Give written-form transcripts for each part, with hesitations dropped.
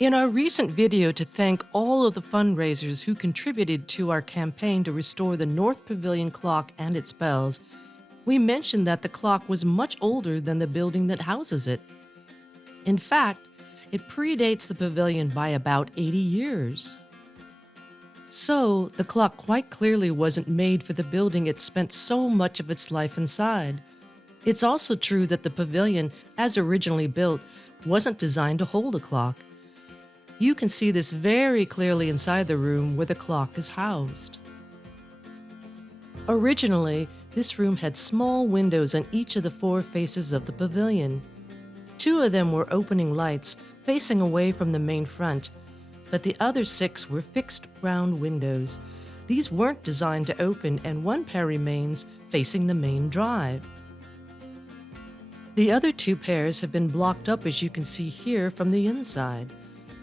In our recent video to thank all of the fundraisers who contributed to our campaign to restore the North Pavilion clock and its bells, we mentioned that the clock was much older than the building that houses it. In fact, it predates the pavilion by about 80 years. So, the clock quite clearly wasn't made for the building it spent so much of its life inside. It's also true that the pavilion, as originally built, wasn't designed to hold a clock. You can see this very clearly inside the room where the clock is housed. Originally, this room had small windows on each of the 4 faces of the pavilion. 2 of them were opening lights facing away from the main front, but the other 6 were fixed round windows. These weren't designed to open, and one pair remains facing the main drive. The other 2 pairs have been blocked up, as you can see here, from the inside.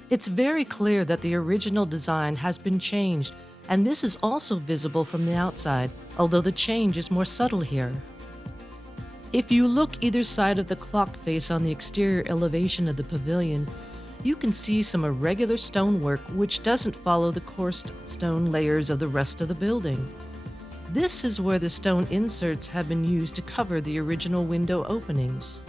It's very clear that the original design has been changed, and this is also visible from the outside, although the change is more subtle here. If you look either side of the clock face on the exterior elevation of the pavilion, you can see some irregular stonework which doesn't follow the coarse stone layers of the rest of the building. This is where the stone inserts have been used to cover the original window openings.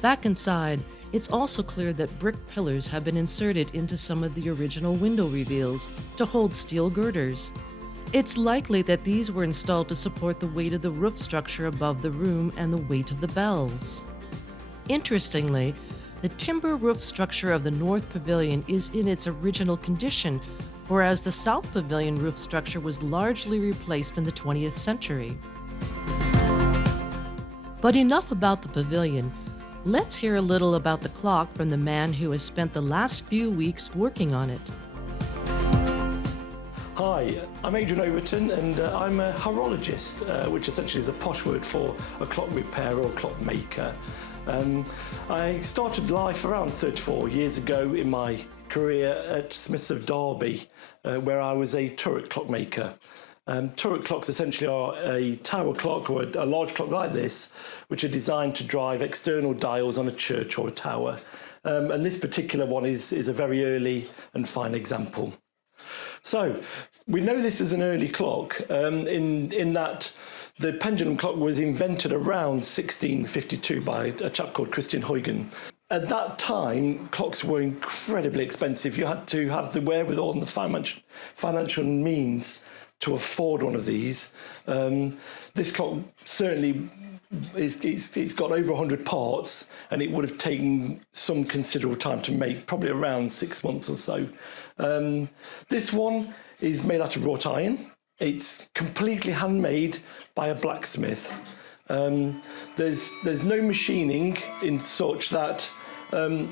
Back inside, it's also clear that brick pillars have been inserted into some of the original window reveals to hold steel girders. It's likely that these were installed to support the weight of the roof structure above the room and the weight of the bells. Interestingly, the timber roof structure of the North Pavilion is in its original condition, whereas the South Pavilion roof structure was largely replaced in the 20th century. But enough about the pavilion. Let's hear a little about the clock from the man who has spent the last few weeks working on it. Hi, I'm Adrian Overton and I'm a horologist, which essentially is a posh word for a clock repairer or clock maker. I started life around 34 years ago in my career at Smiths of Derby, where I was a turret clock maker. Turret clocks essentially are a tower clock or a large clock like this, which are designed to drive external dials on a church or a tower. And this particular one is a very early and fine example. So we know this is an early clock in that the pendulum clock was invented around 1652 by a chap called Christian Huygens. At that time, clocks were incredibly expensive. You had to have the wherewithal and the financial means to afford one of these. This clock certainly it's got over 100 parts, and it would have taken some considerable time to make, probably around 6 months or so. This one is made out of wrought iron. It's completely handmade by a blacksmith. There's no machining in such that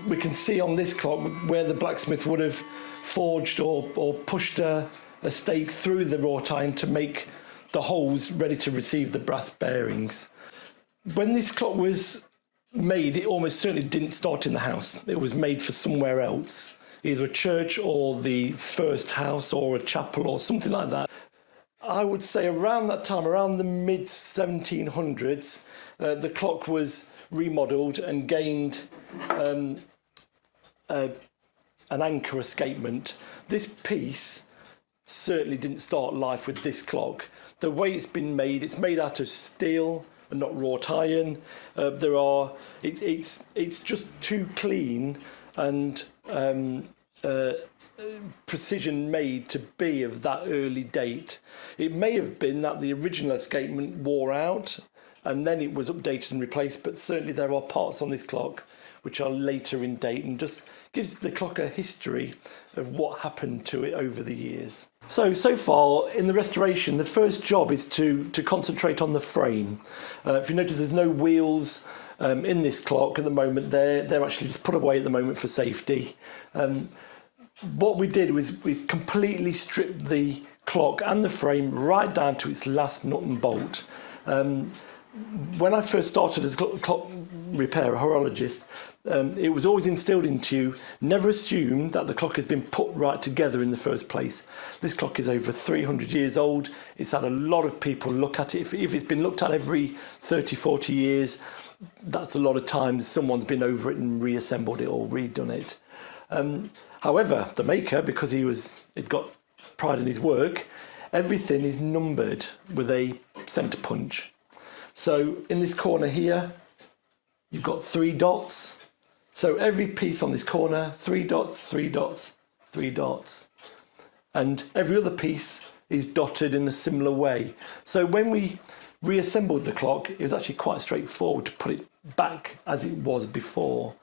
we can see on this clock where the blacksmith would have forged or pushed a stake through the wrought iron to make the holes ready to receive the brass bearings. When this clock was made, it almost certainly didn't start in the house. It was made for somewhere else, either a church or the first house or a chapel or something like that. I would say around that time, around the mid-1700s, the clock was remodelled and gained an anchor escapement. This piece certainly didn't start life with this clock. The way it's been made, it's made out of steel and not wrought iron. It's just too clean and precision made to be of that early date. It may have been that the original escapement wore out and then it was updated and replaced, but certainly there are parts on this clock which are later in date and just gives the clock a history of what happened to it over the years. So far in the restoration, the first job is to concentrate on the frame. If you notice, there's no wheels in this clock at the moment. They're actually just put away at the moment for safety. What we did was we completely stripped the clock and the frame right down to its last nut and bolt. When I first started as a clock repair, a horologist, it was always instilled into you, never assume that the clock has been put right together in the first place. This clock is over 300 years old. It's had a lot of people look at it. If it's been looked at every 30, 40 years, that's a lot of times someone's been over it and reassembled it or redone it. However, the maker, because he'd got pride in his work, everything is numbered with a centre punch. So in this corner here, you've got 3 dots. So every piece on this corner, 3 dots, 3 dots, 3 dots. And every other piece is dotted in a similar way. So when we reassembled the clock, it was actually quite straightforward to put it back as it was before.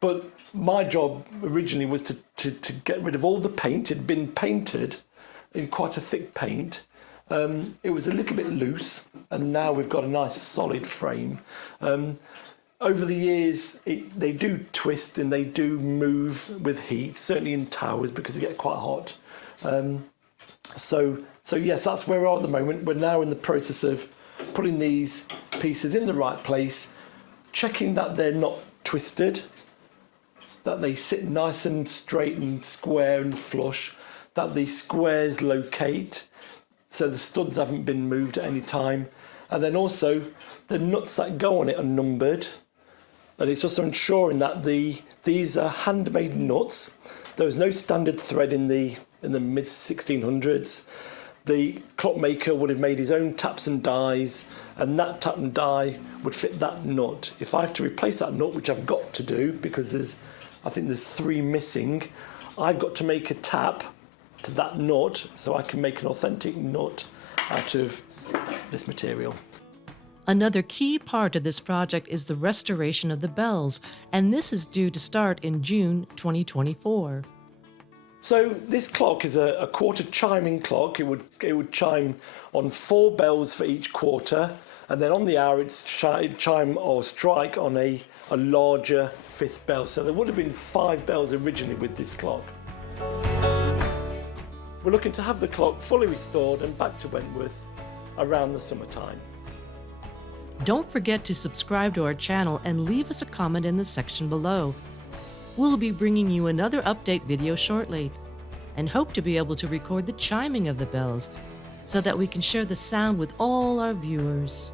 But my job originally was to get rid of all the paint. It had been painted in quite a thick paint. It was a little bit loose, and now we've got a nice solid frame. Over the years, they do twist and they do move with heat, certainly in towers because they get quite hot. So yes, that's where we are at the moment. We're now in the process of putting these pieces in the right place, checking that they're not twisted, that they sit nice and straight and square and flush, that the squares locate, so the studs haven't been moved at any time, and then also the nuts that go on it are numbered. And it's just ensuring that these are handmade nuts. There was no standard thread in the mid 1600s. The clockmaker would have made his own taps and dies, and that tap and die would fit that nut. If I have to replace that nut, which I've got to do because I think there's 3 missing, I've got to make a tap to that nut so I can make an authentic nut out of this material. Another key part of this project is the restoration of the bells, and this is due to start in June 2024. So this clock is a quarter chiming clock. It would chime on 4 bells for each quarter, and then on the hour it'd chime or strike on a larger 5th bell. So there would have been 5 bells originally with this clock. We're looking to have the clock fully restored and back to Wentworth around the summertime. Don't forget to subscribe to our channel and leave us a comment in the section below. We'll be bringing you another update video shortly and hope to be able to record the chiming of the bells so that we can share the sound with all our viewers.